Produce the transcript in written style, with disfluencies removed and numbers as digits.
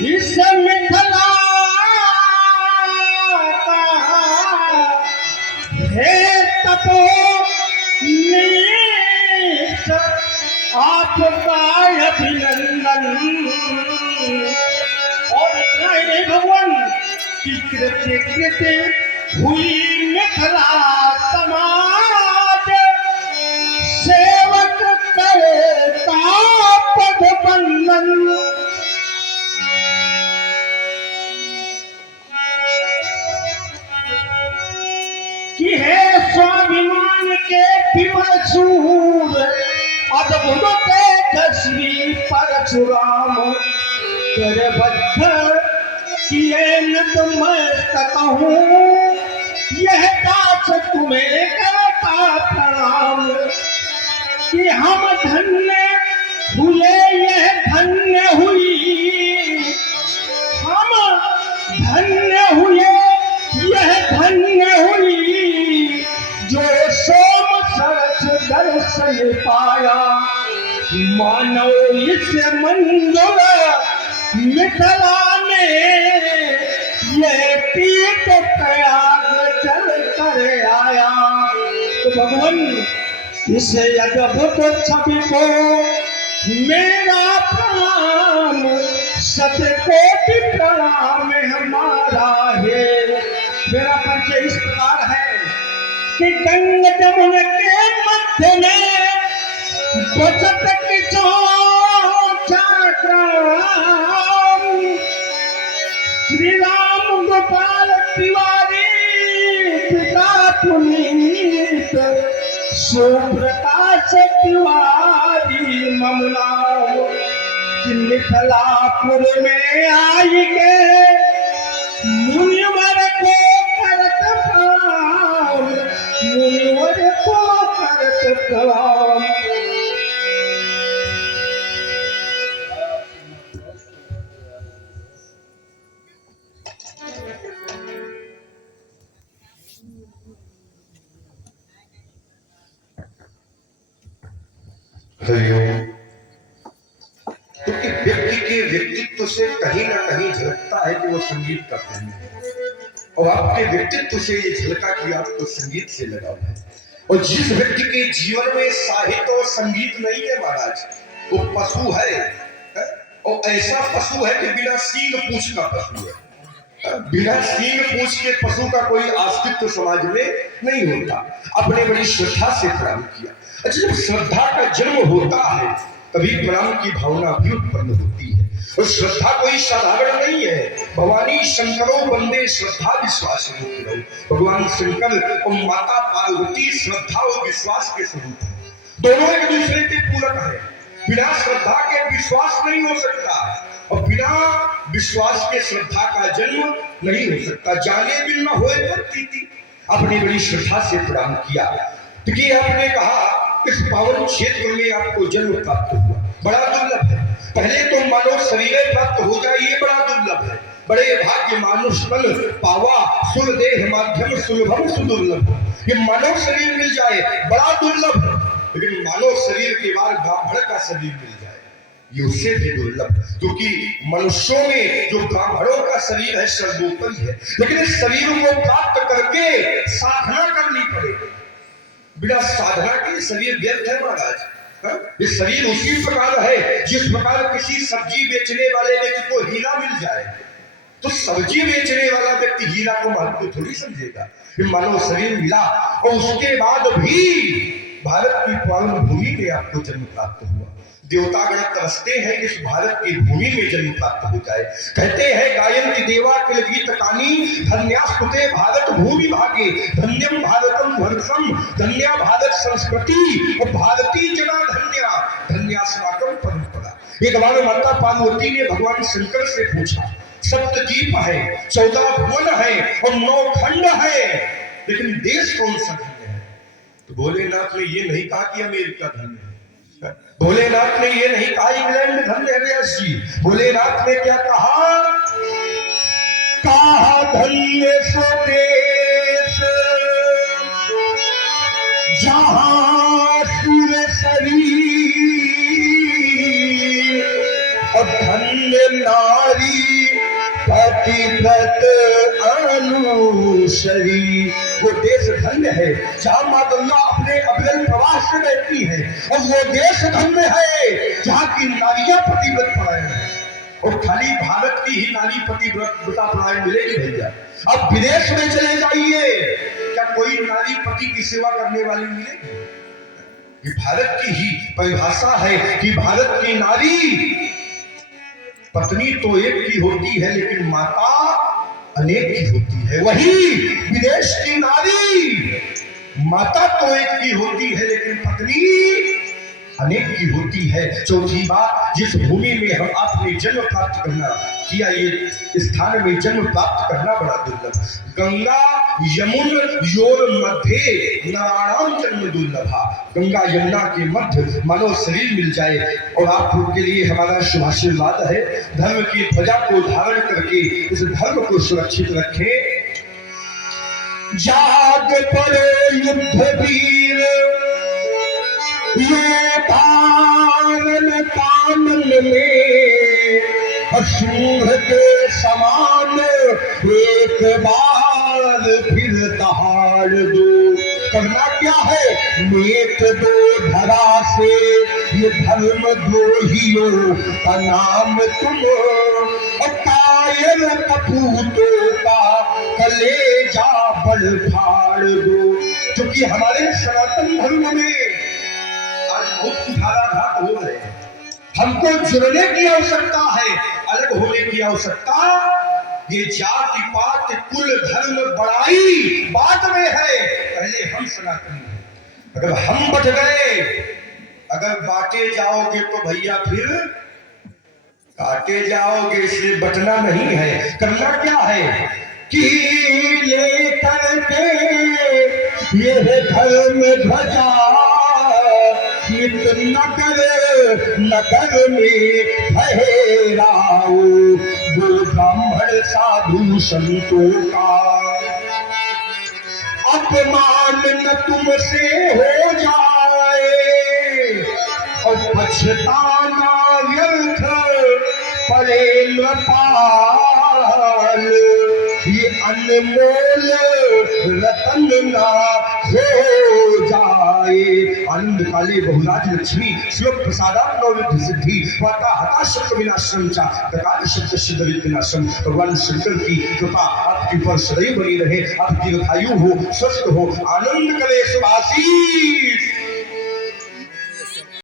इस मिथिला का है तपो नीच, आपका अभिनंदन। और इतना भगवान की कृति हुई मिथिला समाज, सेवक करे पद बंधन। कि है स्वाभिमान के विमल सूर, अद्भुत तेजस्वी परशुराम। करबद्ध किए न तुम कहूँ, यह दास तुम्हें करता प्रणाम। कि हम धन्य हुए, यह धन्य हुई, हम धन्य हुए, यह धन्य हुई, जो सोम सरस दर्शन पाया। मानव इस मंजुल मिथिला में, यह तीर्थ प्रयाग चल कर आया। तो भगवान इस अद्भुत छवि को मेरा प्रणाम, शतकोटि प्रणाम हमारा है। मेरा परिचय इस प्रकार है कि गंगा जमुना के मध्य में बचत किशोर श्री राम गोपाल तिवारी पिता पुनीत, सुप्रकाश तिवारी ममनाओ। मिथिलापुर में आई के मुनिवर को करत प्रणाम, मुनिवर को करत प्रणाम। क्योंकि व्यक्ति के व्यक्तित्व से कहीं ना कहीं झलकता है कि वो संगीत का प्रेमी है, और आपके व्यक्तित्व से ये झलका कि आपको संगीत से लगाव है। और जिस व्यक्ति के जीवन में साहित्य और संगीत नहीं है महाराज, वो पशु है, और ऐसा पशु है कि बिना सींग पूंछ का पशु है। बिना सींग पूंछ के पशु का कोई अस्तित्व समाज में नहीं होता। अपने बड़ी श्रद्धा से प्रणाम किया। अच्छा, जब श्रद्धा का जन्म होता है तभी प्रणाम की भावना भी उत्पन्न होती है। और श्रद्धा कोई साधारण नहीं है। भवानी शंकरों वंदे श्रद्धा विश्वास रूप। भगवान शंकर और माता पार्वती श्रद्धा और विश्वास के स्वरूप है। दोनों एक दूसरे के पूरक है। बिना श्रद्धा के विश्वास नहीं हो सकता, और बिना विश्वास के श्रद्धा का जन्म नहीं हो सकता। जाने बिन न होए पर प्रीति। अपनी बड़ी श्रद्धा से प्रणाम किया। तो कि आपने कहा इस पावन क्षेत्र में आपको जन्म प्राप्त हुआ, बड़ा दुर्लभ है। पहले तो मानव शरीर प्राप्त हो जाए, ये बड़ा दुर्लभ है। बड़े भाग्य मानुष तन पावा, सुर देह माध्यम सुलभम सुदुर्लभ। ये मानव शरीर मिल जाए बड़ा दुर्लभ है, लेकिन मानव शरीर के बाद ब्राह्मण का शरीर मिल जाए ये उससे भी दुर्लभ। क्योंकि मनुष्यों में जो ब्राह्मणों का शरीर है सर्वोपरि है, लेकिन इस शरीर को प्राप्त करके साधना करनी पड़ेगी। बिना साधना के शरीर व्यर्थ है महाराज। ये शरीर उसी प्रकार है जिस प्रकार किसी सब्जी बेचने वाले व्यक्ति को हीरा मिल जाए, तो सब्जी बेचने वाला व्यक्ति हीरा को महत्व थोड़ी समझेगा। मानव शरीर मिला, और उसके बाद भी भारत की पावन भूमि में आपको जन्म प्राप्त हुआ। देवतागण तरसते हैं कि इस भारत की भूमि में जन्म प्राप्त हो जाए। कहते हैं गायन्ति देवा किल गीत कानी, धन्यास्तुते भारत भूमि भागे। धन्यम भारतम वर्षम, धन्या भारत संस्कृति, और भारतीय जना धन्या, धन्यास्माकम परंपरा। एक बार माता पार्वती ने भगवान शंकर से पूछा, सप्तद्वीप है, 14 भुवन है और 9 खंड है, लेकिन देश कौन सा धन्य है? तो भोलेनाथ ने ये नहीं कहा कि अमेरिका धन्य है। भोलेनाथ ने ये नहीं कहा इंग्लैंड धन्य है व्यास जी। भोलेनाथ ने क्या कहा? कहा धन्य सो देश जहां सुर शरीर और धन्य नारी पतिव्रत अनुसरी। वो देश धन्य है जहाँ माँ गंगा अपने अविरल प्रवास से रहती है, और वो देश धन्य है जहाँ की नारियां पतिव्रत परायण है। और खाली भारत की ही नारी पतिव्रता परायण मिलेगी भैया? अब विदेश में चले जाइए, क्या कोई नारी पति की सेवा करने वाली मिलेगी? ये भारत की ही परिभाषा है कि भारत की नारी पत्नी तो एक की होती है लेकिन माता अनेक की होती है। वही विदेश की नारी माता तो एक की होती है लेकिन पत्नी अनेक की होती है। चौथी बात, जिस भूमि में हम आपने जन्म प्राप्त करना किया, ये स्थान में जन्म प्राप्त करना बड़ा दुर्लभ। गंगा यमुन योर मध्य नारायण जन्म दुर्लभा। गंगा यमुना के मध्य मानव शरीर मिल जाए और आप के लिए हमारा शुभाशीर्वाद है। धर्म की ध्वजा को धारण करके इस धर्म को सुरक्षित रखें। जाग पड़े युद्ध वीर ये धारण कानन में, असूर के समान एक बार फिर दहाड़ दो। करना क्या है? मेट दो धरा से ये धर्म द्रोहियों का नाम तुम, और कायर कपूतों का कलेजा बड़ फाड़ दो। क्योंकि हमारे सनातन धर्म में बहुत घाट हो रहे हैं। हमको जुड़ने की आवश्यकता है, अलग होने की आवश्यकता। ये जाति पात कुल धर्म बड़ाई बाद में है, पहले हम सनातनी हैं। अगर हम बट गए, अगर बांटे जाओगे तो भैया फिर काटे जाओगे, इसलिए बटना नहीं है। करना क्या है कि लेकर के ये धर्म ध्वजा नगर नगर में फहराओ, वो ब्राह्मण साधु संतों का अपमान न तुमसे हो जाए, और पछताना व्यर्थ पड़े न पाल। ये अनमोल रतन ना हो जाए। आनंद काले बहुराज लक्ष्मी शिव प्रसादात नवनिधि सिद्धि वाता हताशक विनाशम चा दकाल शब्द सिद्ध विनाशम। भगवान शंकर की कृपा आपके ऊपर सदैव बनी रहे। आपकी दीर्घायु हो, स्वस्थ हो, आनंद करे सुभाषी।